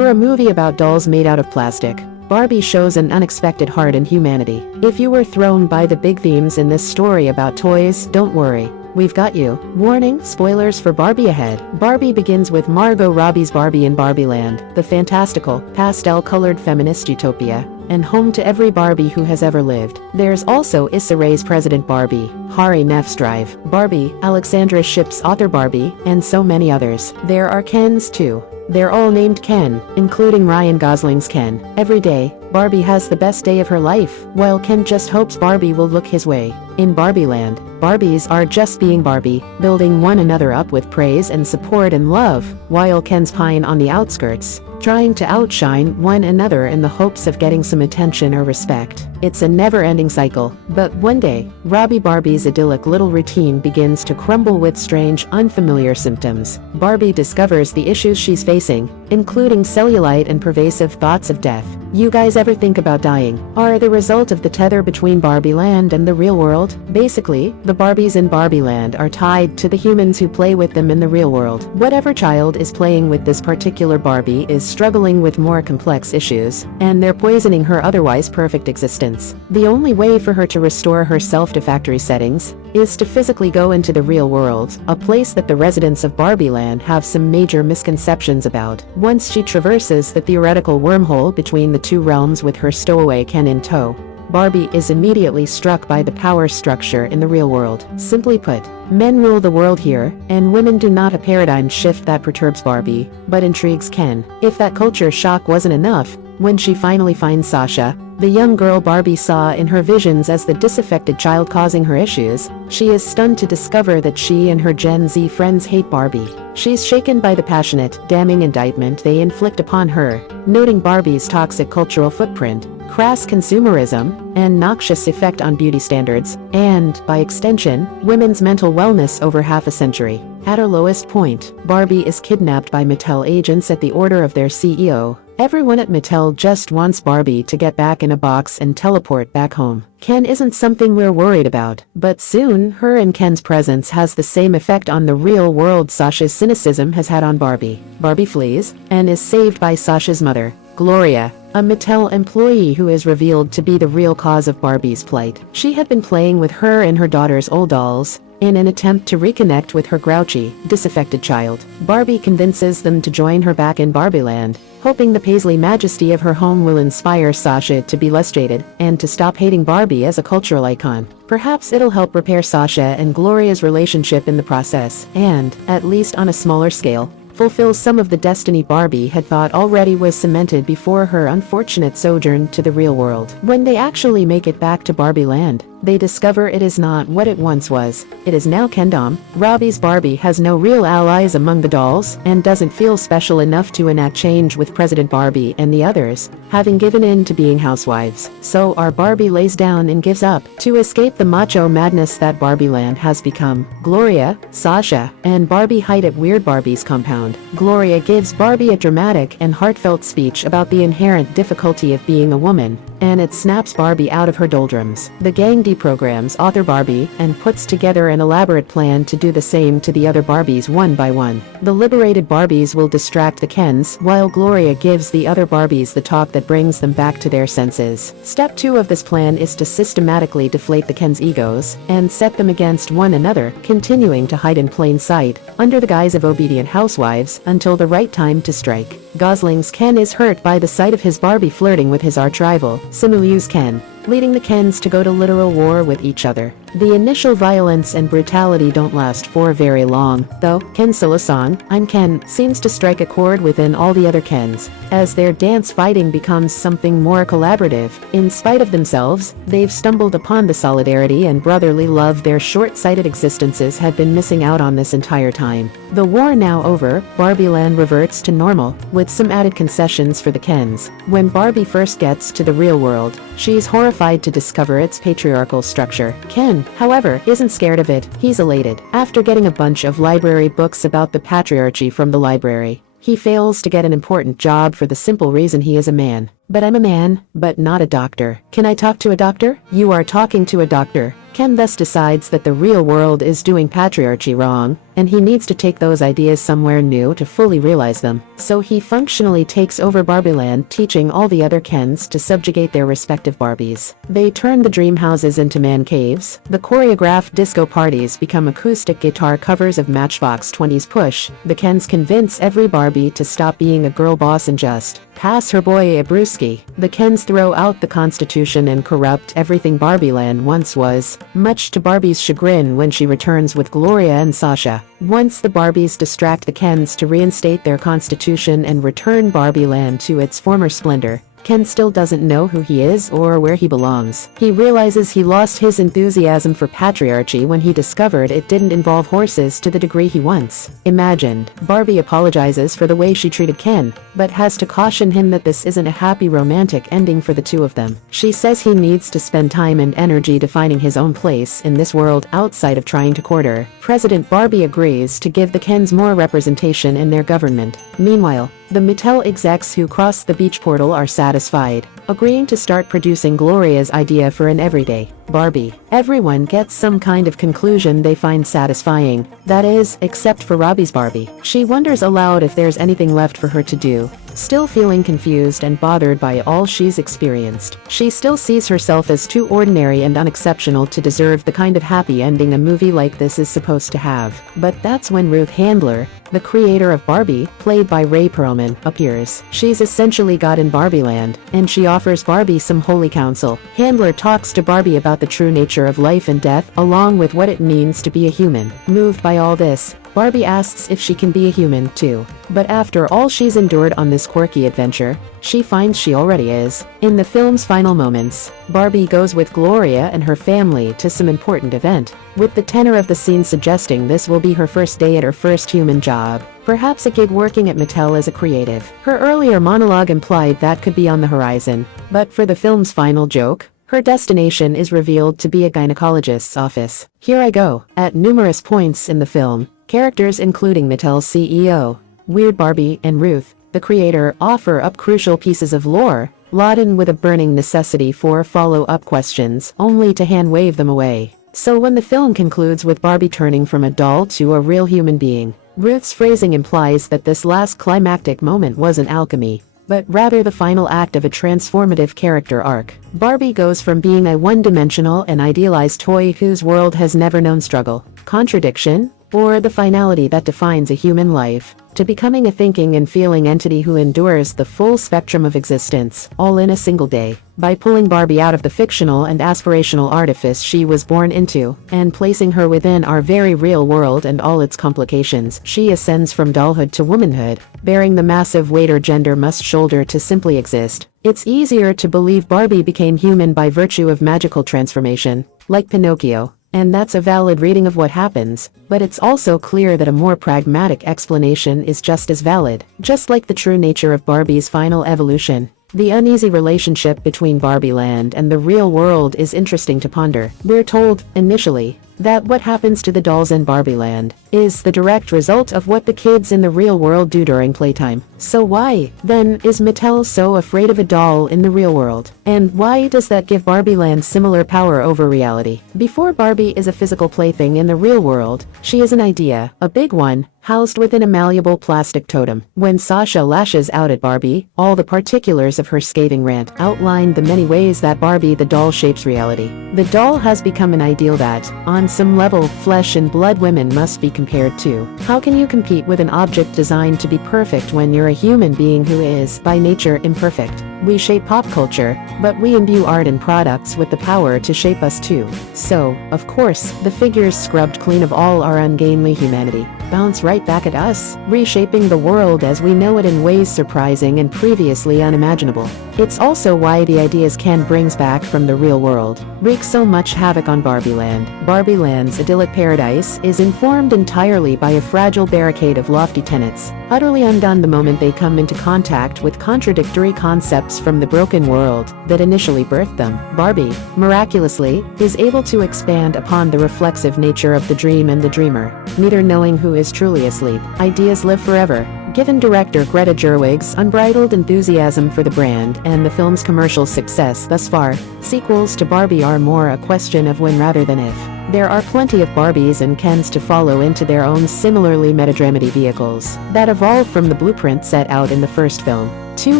For a movie about dolls made out of plastic, Barbie shows an unexpected heart and humanity. If you were thrown by the big themes in this story about toys, don't worry. We've got you. Warning, spoilers for Barbie ahead. Barbie begins with Margot Robbie's Barbie in Barbieland, the fantastical, pastel-colored feminist utopia, and home to every Barbie who has ever lived. There's also Issa Rae's President Barbie, Neff's Drive, Barbie, Alexandra Shipp's Author Barbie, and so many others. There are Kens too. They're all named Ken, including Ryan Gosling's Ken. Every day, Barbie has the best day of her life, while Ken just hopes Barbie will look his way. In Barbieland, Barbies are just being Barbie, building one another up with praise and support and love, while Kens pine on the outskirts, trying to outshine one another in the hopes of getting some attention or respect. It's a never-ending cycle, but one day, Robbie Barbie's idyllic little routine begins to crumble with strange, unfamiliar symptoms. Barbie discovers the issues she's facing, including cellulite and pervasive thoughts of death. You guys ever think about dying? Are the result of the tether between Barbieland and the real world? Basically, the Barbies in Barbieland are tied to the humans who play with them in the real world. Whatever child is playing with this particular Barbie is struggling with more complex issues, and they're poisoning her otherwise perfect existence. The only way for her to restore herself to factory settings is to physically go into the real world, a place that the residents of Barbieland have some major misconceptions about. Once she traverses the theoretical wormhole between the two realms with her stowaway Ken in tow, Barbie is immediately struck by the power structure in the real world. Simply put, men rule the world here, and women do not. A paradigm shift that perturbs Barbie, but intrigues Ken. If that culture shock wasn't enough, when she finally finds Sasha, the young girl Barbie saw in her visions as the disaffected child causing her issues, she is stunned to discover that she and her Gen Z friends hate Barbie. She's shaken by the passionate, damning indictment they inflict upon her, noting Barbie's toxic cultural footprint, crass consumerism, and noxious effect on beauty standards, and, by extension, women's mental wellness over half a century. At her lowest point, Barbie is kidnapped by Mattel agents at the order of their CEO. Everyone at Mattel just wants Barbie to get back in a box and teleport back home. Ken isn't something we're worried about, but soon, her and Ken's presence has the same effect on the real world Sasha's cynicism has had on Barbie. Barbie flees, and is saved by Sasha's mother, Gloria, a Mattel employee who is revealed to be the real cause of Barbie's plight. She had been playing with her and her daughter's old dolls, in an attempt to reconnect with her grouchy, disaffected child. Barbie convinces them to join her back in Barbieland, hoping the paisley majesty of her home will inspire Sasha to be less jaded, and to stop hating Barbie as a cultural icon. Perhaps it'll help repair Sasha and Gloria's relationship in the process, and, at least on a smaller scale, fulfill some of the destiny Barbie had thought already was cemented before her unfortunate sojourn to the real world. When they actually make it back to Barbieland, they discover it is not what it once was. It is now Kendom. Robbie's Barbie has no real allies among the dolls, and doesn't feel special enough to enact change with President Barbie and the others, having given in to being housewives. So our Barbie lays down and gives up, to escape the macho madness that Barbieland has become. Gloria, Sasha, and Barbie hide at Weird Barbie's compound. Gloria gives Barbie a dramatic and heartfelt speech about the inherent difficulty of being a woman, and it snaps Barbie out of her doldrums. The gang deprograms Author Barbie and puts together an elaborate plan to do the same to the other Barbies one by one. The liberated Barbies will distract the Kens, while Gloria gives the other Barbies the talk that brings them back to their senses. Step 2 of this plan is to systematically deflate the Kens' egos and set them against one another, continuing to hide in plain sight, under the guise of obedient housewives, until the right time to strike. Gosling's Ken is hurt by the sight of his Barbie flirting with his arch-rival, Simuliu's Ken, leading the Kens to go to literal war with each other. The initial violence and brutality don't last for very long, though. Ken's solo song, "I'm Ken," seems to strike a chord within all the other Kens, as their dance fighting becomes something more collaborative. In spite of themselves, they've stumbled upon the solidarity and brotherly love their short-sighted existences had been missing out on this entire time. The war now over, Barbieland reverts to normal, with some added concessions for the Kens. When Barbie first gets to the real world, she's horrified to discover its patriarchal structure. Ken, however, isn't scared of it. He's elated. After getting a bunch of library books about the patriarchy from the library, he fails to get an important job for the simple reason he is a man. But I'm a man, but not a doctor. Can I talk to a doctor? You are talking to a doctor. Ken thus decides that the real world is doing patriarchy wrong, and he needs to take those ideas somewhere new to fully realize them. So he functionally takes over Barbieland, teaching all the other Kens to subjugate their respective Barbies. They turn the dream houses into man caves. The choreographed disco parties become acoustic guitar covers of Matchbox 20's Push. The Kens convince every Barbie to stop being a girl boss and just pass her boy a brewski. The Kens throw out the Constitution and corrupt everything Barbieland once was, much to Barbie's chagrin when she returns with Gloria and Sasha. Once the Barbies distract the Kens to reinstate their constitution and return Barbieland to its former splendor, Ken still doesn't know who he is or where he belongs. He realizes he lost his enthusiasm for patriarchy when he discovered it didn't involve horses to the degree he once imagined. Barbie apologizes for the way she treated Ken, but has to caution him that this isn't a happy romantic ending for the two of them. She says he needs to spend time and energy defining his own place in this world outside of trying to court her. President Barbie agrees to give the Kens more representation in their government. Meanwhile, the Mattel execs who cross the beach portal are satisfied, agreeing to start producing Gloria's idea for an everyday Barbie. Everyone gets some kind of conclusion they find satisfying, that is, except for Robbie's Barbie. She wonders aloud if there's anything left for her to do, still feeling confused and bothered by all she's experienced. She still sees herself as too ordinary and unexceptional to deserve the kind of happy ending a movie like this is supposed to have. But that's when Ruth Handler, the creator of Barbie, played by Ray Perlman, appears. She's essentially God in Barbieland, and she offers Barbie some holy counsel. Handler talks to Barbie about the true nature of life and death, along with what it means to be a human. Moved by all this, Barbie asks if she can be a human, too. But after all she's endured on this quirky adventure, she finds she already is. In the film's final moments, Barbie goes with Gloria and her family to some important event, with the tenor of the scene suggesting this will be her first day at her first human job, perhaps a gig working at Mattel as a creative. Her earlier monologue implied that could be on the horizon, but for the film's final joke, her destination is revealed to be a gynecologist's office. Here I go. At numerous points in the film, characters including Mattel's CEO, Weird Barbie, and Ruth, the creator, offer up crucial pieces of lore, laden with a burning necessity for follow-up questions, only to hand-wave them away. So when the film concludes with Barbie turning from a doll to a real human being, Ruth's phrasing implies that this last climactic moment wasn't alchemy, but rather the final act of a transformative character arc. Barbie goes from being a one-dimensional and idealized toy whose world has never known struggle, contradiction, or the finality that defines a human life, to becoming a thinking and feeling entity who endures the full spectrum of existence, all in a single day. By pulling Barbie out of the fictional and aspirational artifice she was born into, and placing her within our very real world and all its complications, she ascends from dollhood to womanhood, bearing the massive weight her gender must shoulder to simply exist. It's easier to believe Barbie became human by virtue of magical transformation, like Pinocchio. And that's a valid reading of what happens, but it's also clear that a more pragmatic explanation is just as valid. Just like the true nature of Barbie's final evolution, the uneasy relationship between Barbieland and the real world is interesting to ponder. We're told, initially, that what happens to the dolls in Barbieland is the direct result of what the kids in the real world do during playtime. So why, then, is Mattel so afraid of a doll in the real world? And why does that give Barbieland similar power over reality? Before Barbie is a physical plaything in the real world, she is an idea, a big one, housed within a malleable plastic totem. When Sasha lashes out at Barbie, all the particulars of her scathing rant outline the many ways that Barbie the doll shapes reality. The doll has become an ideal that, on some level, flesh and blood women must be compared to. How can you compete with an object designed to be perfect when you're a human being who is, by nature, imperfect? We shape pop culture, but we imbue art and products with the power to shape us too. So, of course, the figures scrubbed clean of all our ungainly humanity bounce right back at us, reshaping the world as we know it in ways surprising and previously unimaginable. It's also why the ideas Ken brings back from the real world wreak so much havoc on Barbieland. Barbieland's idyllic paradise is informed entirely by a fragile barricade of lofty tenets, utterly undone the moment they come into contact with contradictory concepts from the broken world that initially birthed them. Barbie, miraculously, is able to expand upon the reflexive nature of the dream and the dreamer, neither knowing who is truly asleep. Ideas live forever, Given director Greta Gerwig's unbridled enthusiasm for the brand and the film's commercial success thus far, sequels to Barbie are more a question of when rather than if. There are plenty of Barbies and Kens to follow into their own similarly metadramedy vehicles that evolve from the blueprint set out in the first film. Too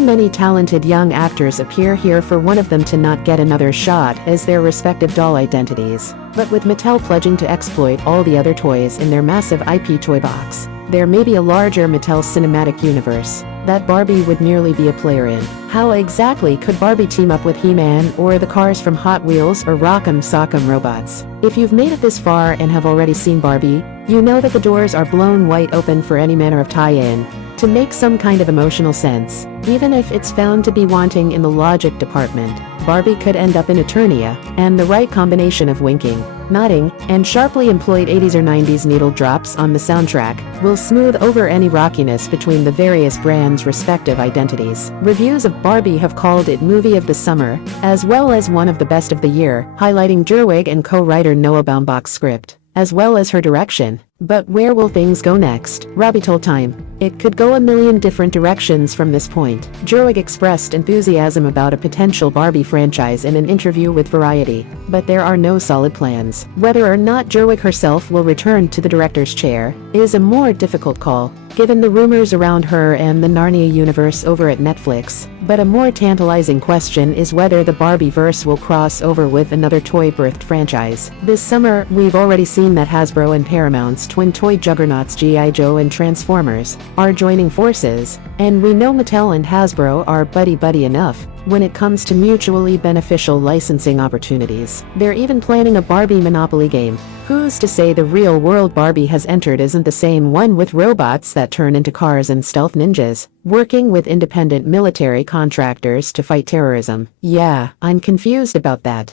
many talented young actors appear here for one of them to not get another shot as their respective doll identities. But with Mattel pledging to exploit all the other toys in their massive IP toy box, there may be a larger Mattel cinematic universe that Barbie would merely be a player in. How exactly could Barbie team up with He-Man or the cars from Hot Wheels or Rock'em Sock'em Robots? If you've made it this far and have already seen Barbie, you know that the doors are blown wide open for any manner of tie-in to make some kind of emotional sense. Even if it's found to be wanting in the logic department, Barbie could end up in Eternia, and the right combination of winking, nodding, and sharply employed 80s or 90s needle drops on the soundtrack will smooth over any rockiness between the various brands' respective identities. Reviews of Barbie have called it movie of the summer, as well as one of the best of the year, highlighting Gerwig and co-writer Noah Baumbach's script, as well as her direction. But where will things go next? Robbie told Time, "It could go a million different directions from this point." Gerwig expressed enthusiasm about a potential Barbie franchise in an interview with Variety, but there are no solid plans. Whether or not Gerwig herself will return to the director's chair is a more difficult call, given the rumors around her and the Narnia universe over at Netflix. But a more tantalizing question is whether the Barbieverse will cross over with another toy-birthed franchise. This summer, we've already seen that Hasbro and Paramount's twin toy juggernauts G.I. Joe and Transformers are joining forces, and we know Mattel and Hasbro are buddy-buddy enough when it comes to mutually beneficial licensing opportunities. They're even planning a Barbie Monopoly game. Who's to say the real-world Barbie has entered isn't the same one with robots that turn into cars and stealth ninjas, working with independent military contractors to fight terrorism? Yeah, I'm confused about that.